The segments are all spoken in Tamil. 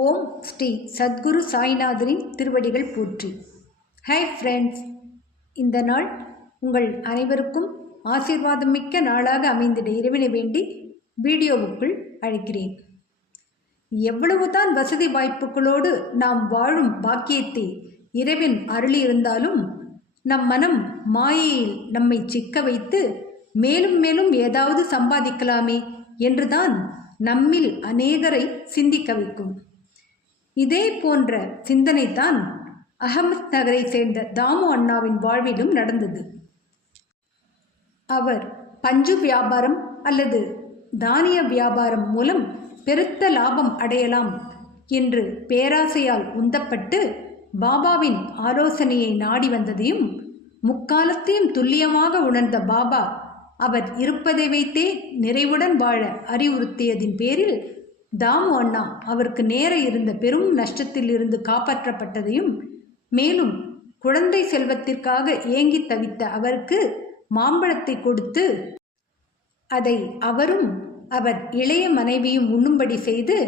ஓம் ஸ்ரீ சத்குரு சாய்நாதரின் திருவடிகள் போற்றி. ஹாய் ஃப்ரெண்ட்ஸ், இந்த நாள் உங்கள் அனைவருக்கும் ஆசீர்வாதம் மிக்க நாளாக அமைந்திட இறைவனை வேண்டி வீடியோவுக்குள் அழைக்கிறேன். எவ்வளவுதான் வசதி வாய்ப்புகளோடு நாம் வாழும் பாக்கியத்தை இறைவன் அருளியிருந்தாலும் நம் மனம் மாயையில் நம்மை சிக்க வைத்து மேலும் மேலும் ஏதாவது சம்பாதிக்கலாமே என்றுதான் நம்மில் அநேகரை சிந்திக்க வைக்கும். இதே போன்ற சிந்தனைதான் அகமத் நகரை சேர்ந்த தாமு அண்ணாவின் வாழ்விலும் நடந்தது. அவர் பஞ்சு வியாபாரம் அல்லது தானிய வியாபாரம் மூலம் பெருத்த லாபம் அடையலாம் என்று பேராசையால் உந்தப்பட்டு பாபாவின் ஆலோசனையை நாடி வந்ததையும் முக்காலத்தையும் துல்லியமாக உணர்ந்த பாபா அவர் இருப்பதை வைத்தே நிறைவுடன் வாழ அறிவுறுத்தியதின் பேரில் தாமு அண்ணா அவருக்கு நேர இருந்த பெரும் நஷ்டத்தில் இருந்து காப்பாற்றப்பட்டதையும், மேலும் குழந்தை செல்வத்திற்காக ஏங்கி தவித்த அவருக்கு மாம்பழத்தை கொடுத்து அதை அவரும் அவர் இளைய மனைவியும் உண்ணும்படி செய்து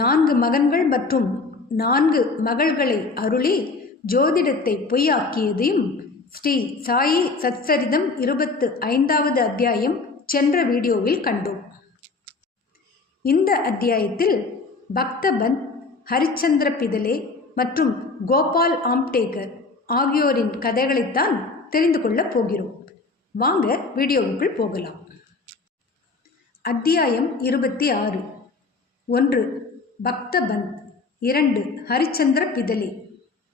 4 மகன்கள் மற்றும் 4 மகள்களை அருளி ஜோதிடத்தை பொய்யாக்கியதையும் ஸ்ரீ சாயி சச்சரிதம் 25வது அத்தியாயம் சென்ற வீடியோவில் கண்டோம். இந்த அத்தியாயத்தில் பக்தபந்த், ஹரிச்சந்திர பிதலே மற்றும் கோபால் ஆம்டேகர் ஆகியோரின் கதைகளைத்தான் தெரிந்து கொள்ளப் போகிறோம். வாங்க வீடியோவுக்குள் போகலாம். அத்தியாயம் 26. 1. பக்தபந்த். 2. ஹரிச்சந்திர பிதலே.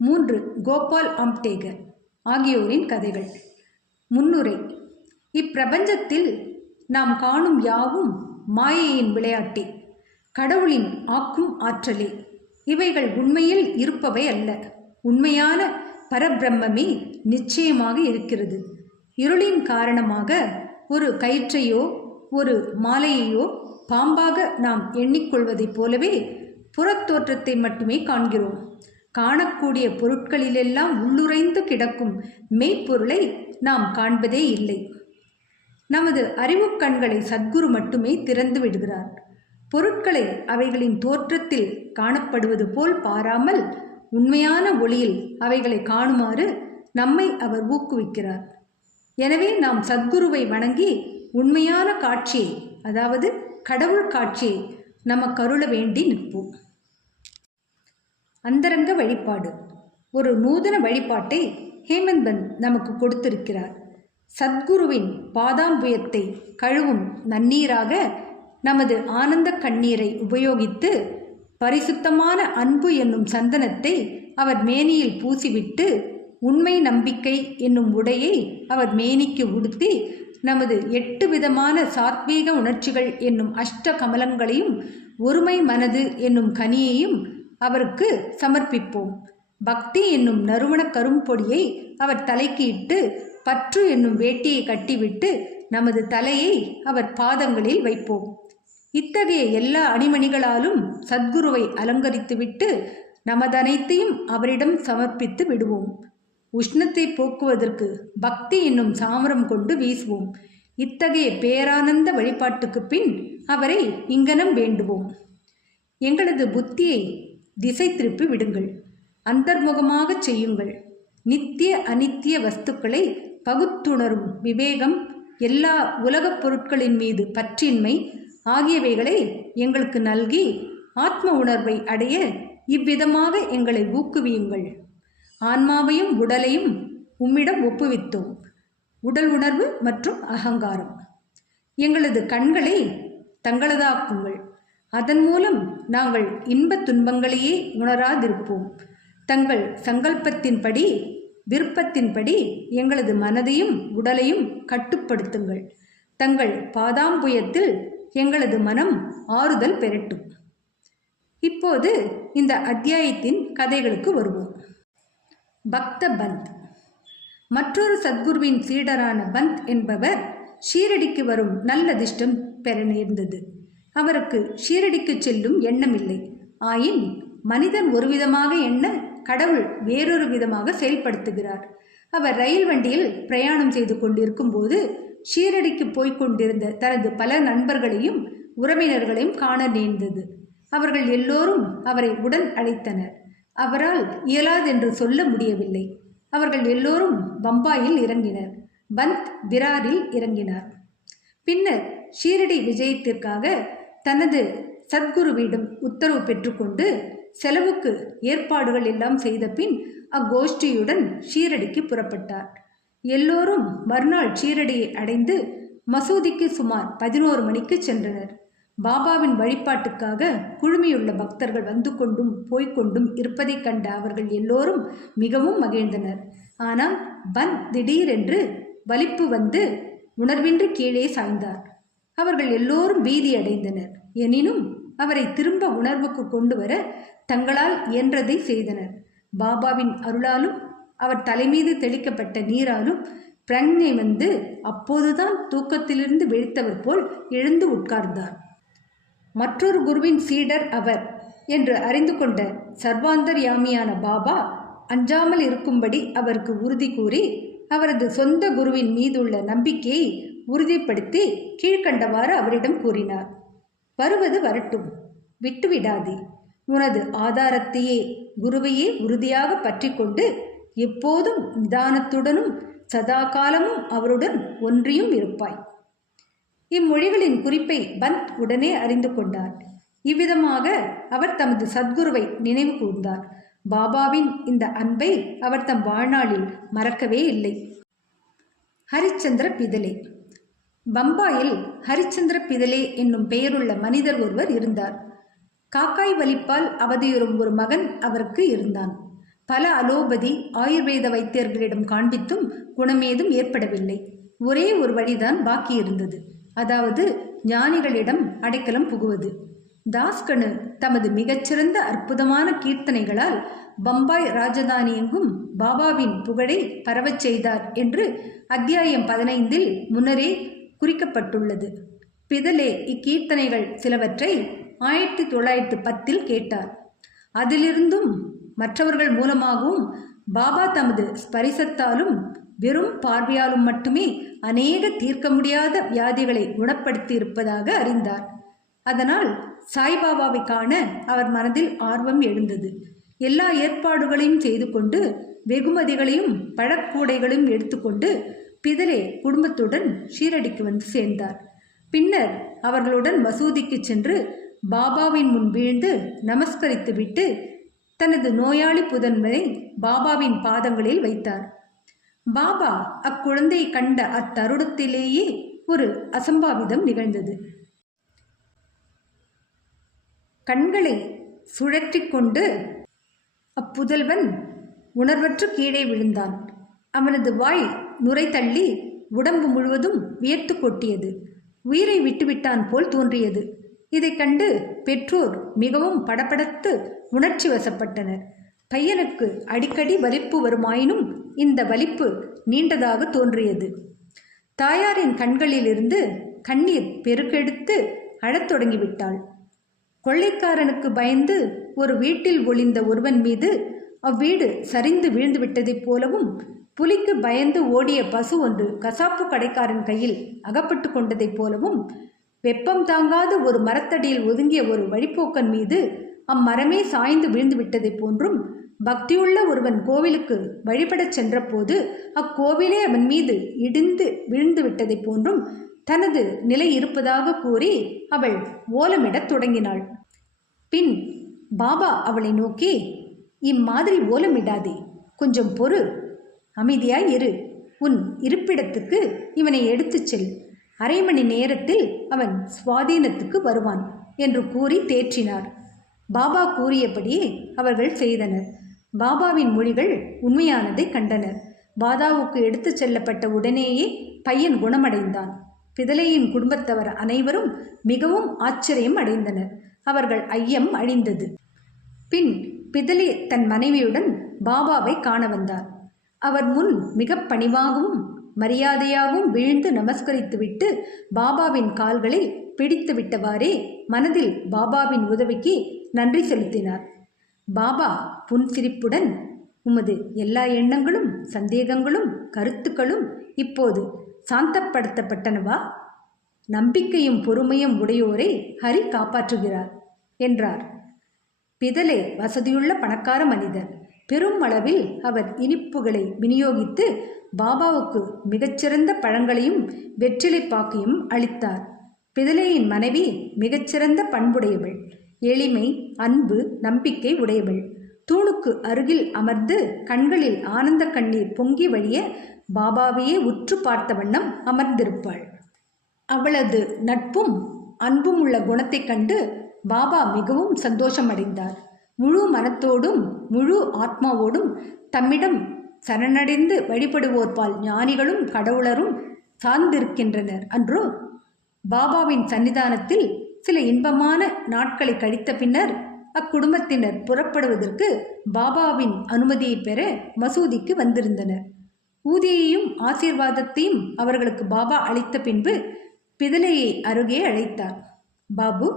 3. கோபால் ஆம்டேகர் ஆகியோரின் கதைகள். முன்னுரை. இப்பிரபஞ்சத்தில் நாம் காணும் யாவும் மாயையின் விளையாட்டே, கடவுளின் ஆக்கும் ஆற்றலே. இவைகள் உண்மையில் இருப்பவை அல்ல. உண்மையான பரபிரம்மே நிச்சயமாக இருக்கிறது. இருளின் காரணமாக ஒரு கயிற்றையோ ஒரு மாலையையோ பாம்பாக நாம் எண்ணிக்கொள்வதைப் போலவே புறத்தோற்றத்தை மட்டுமே காண்கிறோம். காணக்கூடிய பொருட்களிலெல்லாம் உள்ளுரைந்து கிடக்கும் மெய்ப்பொருளை நாம் காண்பதே இல்லை. நமது அறிவு கண்களை சத்குரு மட்டுமே திறந்து விடுகிறார். பொருட்களை அவைகளின் தோற்றத்தில் காணப்படுவது போல் பாராமல் உண்மையான ஒளியில் அவைகளை காணுமாறு நம்மை அவர் ஊக்குவிக்கிறார். எனவே நாம் சத்குருவை வணங்கி உண்மையான காட்சியை, அதாவது கடவுள் காட்சியை நமக்கு அருள வேண்டி நிற்போம். அந்தரங்க வழிபாடு. ஒரு நூதன வழிபாட்டை ஹேமந்த் நமக்கு கொடுத்திருக்கிறார். சத்குருவின் பாதாம்புயத்தை கழுவும் நன்னீராக நமது ஆனந்த கண்ணீரை உபயோகித்து பரிசுத்தமான அன்பு என்னும் சந்தனத்தை அவர் மேனியில் பூசிவிட்டு உண்மை நம்பிக்கை என்னும் உடையை அவர் மேனிக்கு உடுத்தி நமது 8 விதமான சாத்வீக உணர்ச்சிகள் என்னும் அஷ்ட கமலங்களையும் ஒருமை மனது என்னும் கனியையும் அவருக்கு சமர்ப்பிப்போம். பக்தி என்னும் நறுமண கரும்பொடியை அவர் தலைக்கு இட்டு பற்று என்னும் வேட்டியை கட்டிவிட்டு நமது தலையை அவர் பாதங்களில் வைப்போம். இத்தகைய எல்லா அணிமணிகளாலும் சத்குருவை அலங்கரித்துவிட்டு நமதனைத்தையும் அவரிடம் சமர்ப்பித்து விடுவோம். உஷ்ணத்தை போக்குவதற்கு பக்தி என்னும் சாமரம் கொண்டு வீசுவோம். இத்தகைய பேரானந்த வழிபாட்டுக்கு பின் அவரை இங்கனம் வேண்டுவோம். எங்களது புத்தியை திசை திருப்பி விடுங்கள். அந்தர்முகமாக செய்யுங்கள். நித்திய அனித்திய வஸ்துக்களை பகுத்துணரும் விவேகம், எல்லா உலகப் பொருட்களின் மீது பற்றின்மை ஆகியவைகளை எங்களுக்கு நல்கி ஆத்ம உணர்வை அடைய இவ்விதமாக எங்களை ஊக்குவியுங்கள். ஆன்மாவையும் உடலையும் உம்மிடம் ஒப்புவித்தோம். உடல் உணர்வு மற்றும் அகங்காரம். எங்களது கண்களை தங்களதாக்குங்கள். அதன் மூலம் நாங்கள் இன்பத் துன்பங்களையே உணராதிருப்போம். தங்கள் சங்கல்பத்தின்படி, விருப்பத்தின்படி எங்களது மனதையும் உடலையும் கட்டுப்படுத்துங்கள். தங்கள் பாதாம்புயத்தில் எங்களது மனம் ஆறுதல் பெறட்டும். இப்போது இந்த அத்தியாயத்தின் கதைகளுக்கு வருவோம். பக்தபந்த். மற்றொரு சத்குருவின் சீடரான பந்த் என்பவர் ஷீரடிக்கு வரும் நல்லதிர்ஷ்டம் பெற நேர்ந்தது. அவருக்கு ஷீரடிக்கு செல்லும் எண்ணமில்லை. ஆயின் மனிதன் ஒரு விதமாக எண்ண கடவுள் வேறொரு விதமாக செயல்படுத்துகிறார். அவர் ரயில் வண்டியில் பிரயாணம் செய்து கொண்டிருக்கும் போது ஷீரடிக்கு போய்கொண்டிருந்த தனது பல நண்பர்களையும் உறவினர்களையும் காண நேர்ந்தது. அவர்கள் எல்லோரும் அவரை உடன் அழைத்தனர். அவரால் இயலாதென்று சொல்ல முடியவில்லை. அவர்கள் எல்லோரும் பம்பாயில் இறங்கினர். பந்த் விராரில் இறங்கினார். பின்னர் ஷீரடி விஜயத்திற்காக தனது சத்குருவிடம் உத்தரவு பெற்றுக்கொண்டு செலவுக்கு ஏற்பாடுகள் எல்லாம் செய்த பின் அக்கோஷ்டியுடன் ஷீரடிக்கு புறப்பட்டார். எல்லோரும் மறுநாள் ஷீரடியை அடைந்து மசூதிக்கு சுமார் 11 மணிக்கு சென்றனர். பாபாவின் வழிபாட்டுக்காக குழுமியுள்ள பக்தர்கள் வந்து கொண்டும் போய்கொண்டும் இருப்பதைக் கண்ட அவர்கள் எல்லோரும் மிகவும் மகிழ்ந்தனர். ஆனால் பந்த் திடீரென்று வலிப்பு வந்து உணர்வின்றி கீழே சாய்ந்தார். அவர்கள் எல்லோரும் பீதி அடைந்தனர். எனினும் அவரை திரும்ப உணர்வுக்கு கொண்டு வர தங்களால் இயன்றதை செய்தனர். பாபாவின் அருளாலும் அவர் தலைமீது தெளிக்கப்பட்ட நீராலும் பிரக்ஞை வந்து அப்போதுதான் தூக்கத்திலிருந்து விழித்தவர் போல் எழுந்து உட்கார்ந்தார். மற்றொரு குருவின் சீடர் அவர் என்று அறிந்து கொண்ட சர்வாந்தர்யாமியான பாபா அஞ்சாமல் இருக்கும்படி அவருக்கு உறுதி கூறி அவரது சொந்த குருவின் மீதுள்ள நம்பிக்கையை உறுதிப்படுத்தி கீழ்கண்டவாறு அவரிடம் கூறினார். வருவது வரட்டும், விட்டுவிடாதே. உனது ஆதாரத்தையே குருவையே உறுதியாக பற்றி கொண்டு எப்போதும் நிதானத்துடனும் சதா காலமும் அவருடன் ஒன்றியும் இருப்பாய். இம்மொழிகளின் குறிப்பை பந்த் உடனே அறிந்து கொண்டார். இவ்விதமாக அவர் தமது சத்குருவை நினைவு கூர்ந்தார். பாபாவின் இந்த அன்பை அவர் தம் வாழ்நாளில் மறக்கவே இல்லை. ஹரிச்சந்திர பிதலே. பம்பாயில் ஹரிச்சந்திர பிதலே என்னும் பெயருள்ள மனிதர் ஒருவர் இருந்தார். காக்காய் வலிப்பால் அவதியுறும் ஒரு மகன் அவருக்கு இருந்தான். பல அலோபதி ஆயுர்வேத வைத்தியர்களிடம் காண்பித்தும் குணமேதும் ஏற்படவில்லை. ஒரே ஒரு வழிதான் பாக்கி இருந்தது, அதாவது ஞானிகளிடம் அடைக்கலம் புகுவது. தாஸ்கனு தமது மிகச்சிறந்த அற்புதமான கீர்த்தனைகளால் பம்பாய் ராஜதானி எங்கும் பாபாவின் புகழை பரவச் செய்தார் என்று அத்தியாயம் 15 முன்னரே குறிக்கப்பட்டுள்ளது. பிதலே இக்கீர்த்தனைகள் சிலவற்றை 1910 கேட்டார். அதிலிருந்தும் மற்றவர்கள் மூலமாகவும் பாபா தமது ஸ்பரிசத்தாலும் வெறும் பார்வையாலும் மட்டுமே அநேக தீர்க்க முடியாத வியாதிகளை குணப்படுத்தி இருப்பதாக அறிந்தார். அதனால் சாய்பாபாவை காண அவர் மனதில் ஆர்வம் எழுந்தது. எல்லா ஏற்பாடுகளையும் செய்து கொண்டு வெகுமதிகளையும் பழக்கூடைகளையும் எடுத்துக்கொண்டு பிதலே குடும்பத்துடன் ஷீரடிக்கு வந்து சேர்ந்தார். பின்னர் அவர்களுடன் மசூதிக்கு சென்று பாபாவின் முன் வீழ்ந்து நமஸ்கரித்து விட்டு தனது நோயாளி புதன்வரை பாபாவின் பாதங்களில் வைத்தார். பாபா அக்குழந்தையை கண்ட அத்தருணத்திலேயே ஒரு அசம்பாவிதம் நிகழ்ந்தது. கண்களை சுழற்றி கொண்டு அப்புதல்வன் உணர்வற்று கீழே விழுந்தான். அவனது வாய் நுரை தள்ளி உடம்பு முழுவதும் வியர்த்து கொட்டியது. உயிரை விட்டுவிட்டான் போல் தோன்றியது. இதை கண்டு பெற்றோர் மிகவும் படபடத்து உணர்ச்சி வசப்பட்டனர். பையனுக்கு அடிக்கடி வலிப்பு வருமாயினும் இந்த வலிப்பு நீண்டதாக தோன்றியது. தாயாரின் கண்களிலிருந்து கண்ணீர் பெருக்கெடுத்து அழத் தொடங்கிவிட்டாள். கொள்ளைக்காரனுக்கு பயந்து ஒரு வீட்டில் ஒளிந்த ஒருவன் மீது அவ்வீடு சரிந்து வீழ்ந்து விட்டதைப் போலவும், புலிக்கு பயந்து ஓடிய பசு ஒன்று கசாப்பு கடைக்காரன் கையில் அகப்பட்டு கொண்டதைப் போலவும், வெப்பம் தாங்காத ஒரு மரத்தடியில் ஒதுங்கிய ஒரு வழிப்போக்கன் மீது அம்மரமே சாய்ந்து வீழ்ந்து விட்டதைப் போன்றும், பக்தியுள்ள ஒருவன் கோவிலுக்கு வழிபடச் சென்ற போது அக்கோவிலே அவன் மீது இடிந்து விழுந்து விட்டதைப் போன்றும் தனது நிலை இருப்பதாக கூறி அவள் ஓலமிடத் தொடங்கினாள். பின் பாபா அவளை நோக்கி, இம்மாதிரி ஓலமிடாதே, கொஞ்சம் பொறு, அமைதியாய் இரு, உன் இருப்பிடத்துக்கு இவனை எடுத்துச் செல், அரை மணி நேரத்தில் அவன் சுவாதீனத்துக்கு வருவான் என்று கூறி தேற்றினார். பாபா கூறியபடியே அவர்கள் செய்தனர். பாபாவின் மொழிகள் உண்மையானதை கண்டனர். பாதாவுக்கு எடுத்துச் செல்லப்பட்ட உடனேயே பையன் குணமடைந்தான். பிதலையின் குடும்பத்தவர் அனைவரும் மிகவும் ஆச்சரியம் அடைந்தனர். அவர்கள் ஐயம் அழிந்தது. பின் பிதலே தன் மனைவியுடன் பாபாவை காண வந்தார். அவர் முன் மிக பணிவாகவும் மரியாதையாகவும் வீழ்ந்து நமஸ்கரித்துவிட்டு பாபாவின் கால்களை பிடித்து விட்டவாறே மனதில் பாபாவின் உதவிக்கு நன்றி செலுத்தினார். பாபா புன்சிரிப்புடன், உமது எல்லா எண்ணங்களும் சந்தேகங்களும் கருத்துக்களும் இப்போது சாந்தப்படுத்தப்பட்டனவா? நம்பிக்கையும் பொறுமையும் உடையோரை ஹரி காப்பாற்றுகிறார். என்றார். பிதலே வசதியுள்ள பணக்கார மனிதர். பெரும் அளவில் அவர் இனிப்புகளை விநியோகித்து பாபாவுக்கு மிகச்சிறந்த பழங்களையும் வெற்றிலை பாக்கையும் அளித்தார். பிதலேயின் மனைவி மிகச்சிறந்த பண்புடையவள். எளிமை, அன்பு, நம்பிக்கை உடையவள். தூணுக்கு அருகில் அமர்ந்து கண்களில் ஆனந்த கண்ணீர் பொங்கி வழிய பாபாவையே உற்று பார்த்த வண்ணம் அமர்ந்திருப்பாள். அவளது நட்பும் அன்பும் உள்ள குணத்தைக் கண்டு பாபா மிகவும் சந்தோஷமடைந்தார். முழு மனத்தோடும் முழு ஆத்மாவோடும் தம்மிடம் சரணடைந்து வழிபடுவோர்பால் ஞானிகளும் கடவுளரும் சார்ந்திருக்கின்றனர் அன்றோ. பாபாவின் சன்னிதானத்தில் சில இன்பமான நாட்களை கழித்த பின்னர் அக்குடும்பத்தினர் புறப்படுவதற்கு பாபாவின் அனுமதியை பெற மசூதிக்கு வந்திருந்தனர். ஊதியையும் ஆசீர்வாதத்தையும் அவர்களுக்கு பாபா அளித்த பின்பு பிதலையை அருகே அழைத்தார். பாபு,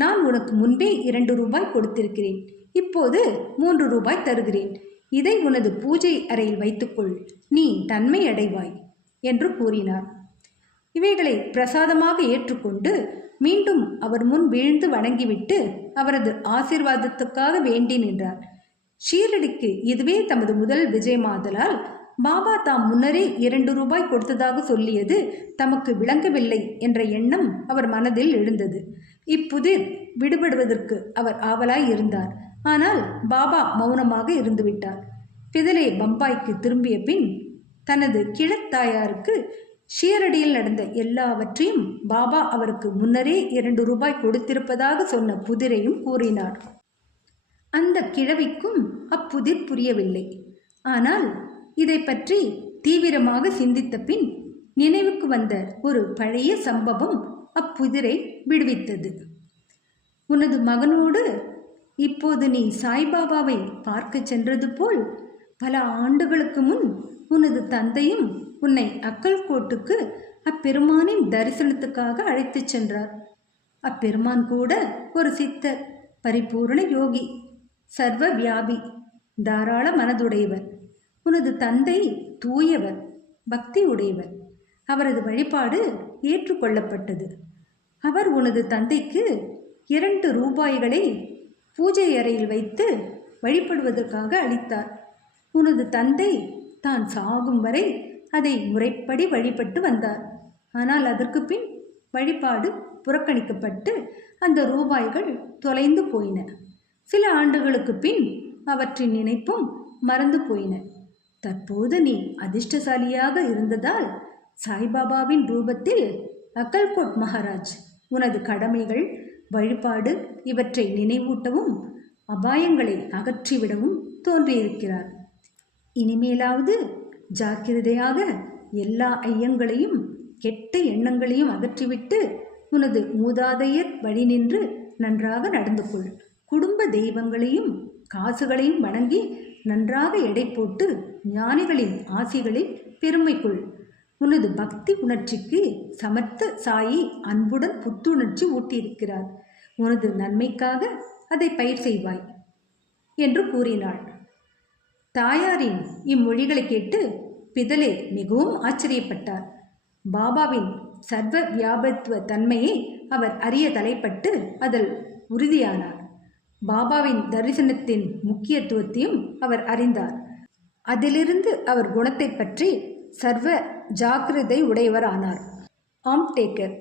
நான் உனக்கு முன்பே 2 ரூபாய் கொடுத்திருக்கிறேன். இப்போது 3 ரூபாய் தருகிறேன். இதை உனது பூஜை அறையில் வைத்துக்கொள். நீ நன்மை அடைவாய் என்று கூறினார். இவைகளை பிரசாதமாக ஏற்றுக்கொண்டு மீண்டும் அவர் முன் வீழ்ந்து வணங்கிவிட்டு அவரது ஆசீர்வாதத்துக்காக வேண்டி நின்றார். ஷீரடிக்கு இதுவே தமது முதல் விஜயமாதலால் பாபா தாம் முன்னரே 2 ரூபாய் கொடுத்ததாக சொல்லியது தமக்கு விளங்கவில்லை என்ற எண்ணம் அவர் மனதில் எழுந்தது. இப்புதிர் விடுபடுவதற்கு அவர் ஆவலாய் இருந்தார். ஆனால் பாபா மௌனமாக இருந்துவிட்டார். பிதலே பம்பாய்க்கு திரும்பிய பின் தனது கிழத்தாயாருக்கு ஷீரடியில் நடந்த எல்லாவற்றையும் பாபா அவருக்கு முன்னரே 2 ரூபாய் கொடுத்திருப்பதாக சொன்ன புதிரையும் கூறினார். அந்த கிழவிக்கும் அப்புதிர் புரியவில்லை. ஆனால் இதை பற்றி தீவிரமாக சிந்தித்த பின் நினைவுக்கு வந்த ஒரு பழைய சம்பவம் அப்புதிரை விடுவித்தது. உனது மகனோடு இப்போது நீ சாய்பாபாவை பார்க்க சென்றது போல் பல ஆண்டுகளுக்கு முன் உனது தந்தையும் உன்னை அக்கல்கோட்டுக்கு அப்பெருமானின் தரிசனத்துக்காக அழைத்துச் சென்றார். அப்பெருமான் கூட ஒரு சித்தர், பரிபூர்ண யோகி, சர்வ வியாபி, தாராள மனதுடையவர். உனது தந்தை தூயவர், பக்தி உடையவர். அவரது வழிபாடு ஏற்றுக்கொள்ளப்பட்டது. அவர் உனது தந்தைக்கு 2 ரூபாய்களை பூஜை அறையில் வைத்து வழிபடுவதற்காக அளித்தார். உனது தந்தை தான் சாகும் வரை அதை முறைப்படி வழிபட்டு வந்தார். ஆனால் அதற்கு பின் வழிபாடு புறக்கணிக்கப்பட்டு அந்த ரூபாய்கள் தொலைந்து போயின. சில ஆண்டுகளுக்கு பின் அவற்றின் நினைப்பும் மறந்து போயின. தற்போது நீ அதிர்ஷ்டசாலியாக இருந்ததால் சாய்பாபாவின் ரூபத்தில் அக்கல்கோட் மகாராஜ் உனது கடமைகள், வழிபாடு இவற்றை நினைவூட்டவும் அபாயங்களை அகற்றிவிடவும் தோன்றியிருக்கிறார். இனிமேலாவது ஜாக்கிரதையாக எல்லா ஐயங்களையும் கெட்ட எண்ணங்களையும் அகற்றிவிட்டு உனது மூதாதையர் வழி நின்று நன்றாக நடந்து கொள். குடும்ப தெய்வங்களையும் காசுகளையும் வணங்கி நன்றாக எடை போட்டு ஞானிகளின் ஆசிகளை பெருமை கொள். உனது பக்தி உணர்ச்சிக்கு சமர்த்த சாயி அன்புடன் புத்துணர்ச்சி ஊட்டியிருக்கிறார். உனது நன்மைக்காக அதை பயிர் செய்வாய் என்று கூறினாள். தாயாரின் இம்மொழிகளை கேட்டு பிதலே மிகவும் ஆச்சரியப்பட்டார். பாபாவின் சர்வ வியாபத்துவ தன்மையை அவர் அறிய தலைப்பட்டு அதில் உறுதியானார். பாபாவின் தரிசனத்தின் முக்கியத்துவத்தையும் அவர் அறிந்தார். அதிலிருந்து அவர் குணத்தை பற்றி சர்வ ஜாக்கிரதை உடையவரானார். ஆம்டேக்கர்.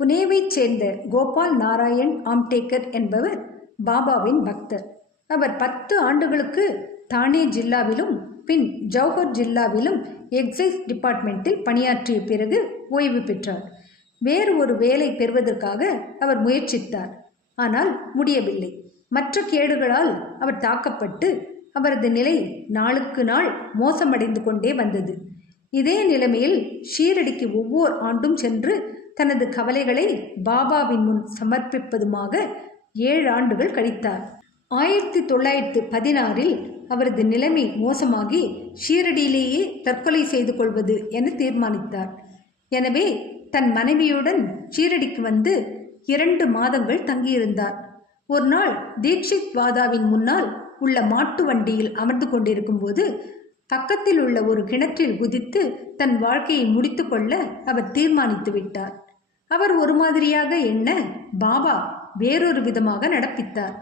புனேவைச் சேர்ந்த கோபால் நாராயண் ஆம்டேக்கர் என்பவர் பாபாவின் பக்தர். அவர் 10 ஆண்டுகளுக்கு தானே ஜில்லாவிலும் பின் ஜௌஹர் ஜில்லாவிலும் எக்ஸைஸ் டிபார்ட்மெண்ட்டில் பணியாற்றிய பிறகு ஓய்வு பெற்றார். வேறு ஒரு வேலை பெறுவதற்காக அவர் முயற்சித்தார். ஆனால் முடியவில்லை. மற்ற கேடுகளால் அவர் தாக்கப்பட்டு அவரது நிலை நாளுக்கு நாள் மோசமடைந்து கொண்டே வந்தது. இதே நிலைமையில் ஷீரடிக்கு ஒவ்வொரு ஆண்டும் சென்று தனது கவலைகளை பாபாவின் முன் சமர்ப்பிப்பதுமாக 7 ஆண்டுகள் கழித்தார். 1916 அவரது நிலைமை மோசமாகி ஷீரடியிலேயே தற்கொலை செய்து கொள்வது என தீர்மானித்தார். எனவே தன் மனைவியுடன் ஷீரடிக்கு வந்து 2 மாதங்கள் தங்கியிருந்தார். ஒரு நாள் தீக்ஷித் வாதாவின் முன்னால் உள்ள மாட்டு வண்டியில் அமர்ந்து கொண்டிருக்கும் போது பக்கத்தில் உள்ள ஒரு கிணற்றில் குதித்து தன் வாழ்க்கையை முடித்து கொள்ள அவர் தீர்மானித்து விட்டார். அவர் ஒரு மாதிரியாக எண்ண பாபா வேறொரு விதமாக நடப்பித்தார்.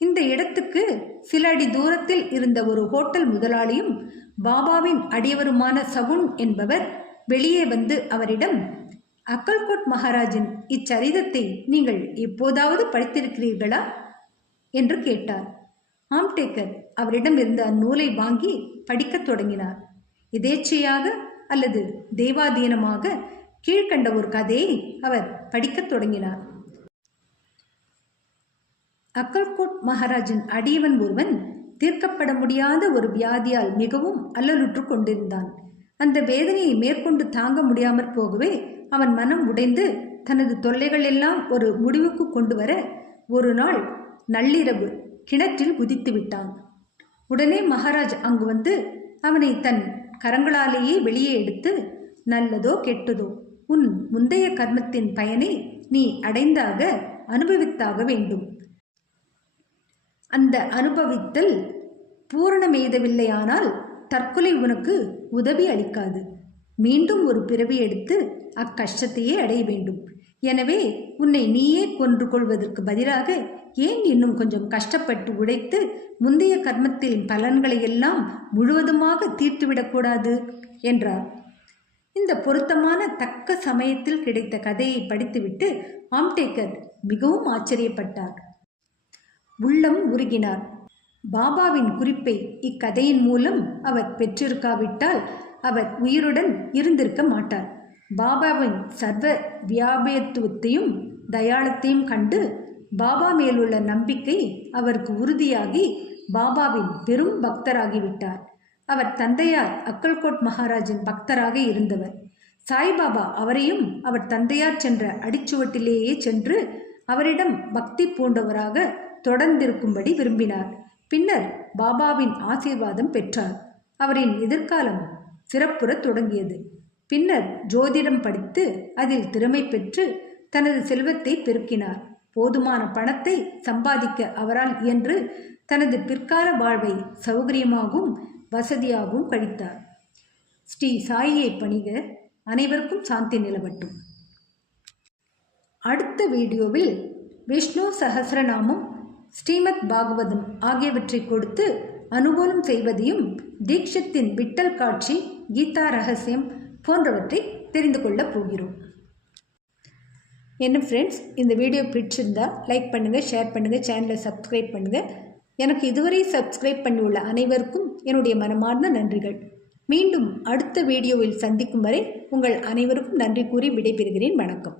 இந்த இடத்துக்கு சில அடி தூரத்தில் இருந்த ஒரு ஹோட்டல் முதலாளியும் பாபாவின் அடியவருமான சகுன் என்பவர் வெளியே வந்து அவரிடம், அக்கல்கோட் மகாராஜின் இச்சரிதத்தை நீங்கள் எப்போதாவது படித்திருக்கிறீர்களா என்று கேட்டார். ஆம்டேக்கர் அவரிடம் இருந்த அந்நூலை வாங்கி படிக்கத் தொடங்கினார். எதேச்சையாக அல்லது தெய்வாதீனமாக கீழ்கண்ட ஒரு கதையை அவர் படிக்கத் தொடங்கினார். அக்கல்கோட் மகாராஜின் அடியவன் ஒருவன் தீர்க்கப்பட முடியாத ஒரு வியாதியால் மிகவும் அல்லலுற்று கொண்டிருந்தான். அந்த வேதனையை மேற்கொண்டு தாங்க முடியாமற் போகவே அவன் மனம் உடைந்து தனது தொல்லைகள் எல்லாம் ஒரு முடிவுக்கு கொண்டு வர ஒரு நாள் நள்ளிரவு கிணற்றில் குதித்து விட்டான். உடனே மகாராஜ் அங்கு வந்து அவனை தன் கரங்களாலேயே வெளியே எடுத்து, நல்லதோ கெட்டதோ உன் முந்தைய கர்மத்தின் பயனை நீ அடைந்தாக அனுபவித்தாக வேண்டும். அந்த அனுபவித்தல் பூரணமெய்தவில்லையானால் தற்கொலை உனக்கு உதவி அளிக்காது. மீண்டும் ஒரு பிறவி எடுத்து அக்கஷ்டத்தையே அடைய வேண்டும். எனவே உன்னை நீயே கொன்று கொள்வதற்கு பதிலாக ஏன் இன்னும் கொஞ்சம் கஷ்டப்பட்டு உழைத்து முந்தைய கர்மத்தின் பலன்களை எல்லாம் முழுவதுமாக தீர்த்துவிடக்கூடாது என்றார். இந்த பொருத்தமான தக்க சமயத்தில் கிடைத்த கதையை படித்துவிட்டு ஆம்டேக்கர் மிகவும் ஆச்சரியப்பட்டார். உள்ளம் உருகினார். பாபாவின் குறிப்பை இக்கதையின் மூலம் அவர் பெற்றிருக்காவிட்டால் அவர் உயிருடன் இருந்திருக்க மாட்டார். பாபாவின் சர்வ வியாபியத்துவத்தையும் தயாளத்தையும் கண்டு பாபா மேலுள்ள நம்பிக்கை அவருக்கு உறுதியாகி பாபாவின் பெரும் பக்தராகிவிட்டார். அவர் தந்தையார் அக்கல்கோட் மகாராஜின் பக்தராக இருந்தவர். சாய்பாபா அவரையும் அவர் தந்தையார் சென்ற அடிச்சுவட்டிலேயே சென்று அவரிடம் பக்தி பூண்டவராக தொடர்ந்திருக்கும்படி விரும்பினார். பின்னர் பாபாவின் ஆசீர்வாதம் பெற்றார். அவரின் எதிர்காலம் சிறப்புற தொடங்கியது. பின்னர் ஜோதிடம் படித்து அதில் திறமை பெற்று தனது செல்வத்தை பெருக்கினார். போதுமான பணத்தை சம்பாதிக்க அவரால் இயன்று தனது பிற்கால வாழ்வை சௌகரியமாகவும் வசதியாகவும் கழித்தார். ஸ்ரீ சாயியை பணிக. அனைவருக்கும் சாந்தி நிலவட்டும். அடுத்த வீடியோவில் விஷ்ணு சஹஸ்ரநாமம், ஸ்ரீமத் பாகவதம் ஆகியவற்றை கொடுத்து அனுகூலம் செய்வதையும், தீட்சத்தின் விட்டல் காட்சி, கீதா ரகசியம் போன்றவற்றை தெரிந்து கொள்ளப் போகிறோம். என்ன ஃப்ரெண்ட்ஸ், இந்த வீடியோ பிடிச்சிருந்தா லைக் பண்ணுங்கள், ஷேர் பண்ணுங்கள், சேனலை சப்ஸ்கிரைப் பண்ணுங்கள். எனக்கு இதுவரை சப்ஸ்கிரைப் பண்ணியுள்ள அனைவருக்கும் என்னுடைய மனமார்ந்த நன்றிகள். மீண்டும் அடுத்த வீடியோவில் சந்திக்கும் வரை உங்கள் அனைவருக்கும் நன்றி கூறி விடைபெறுகிறேன். வணக்கம்.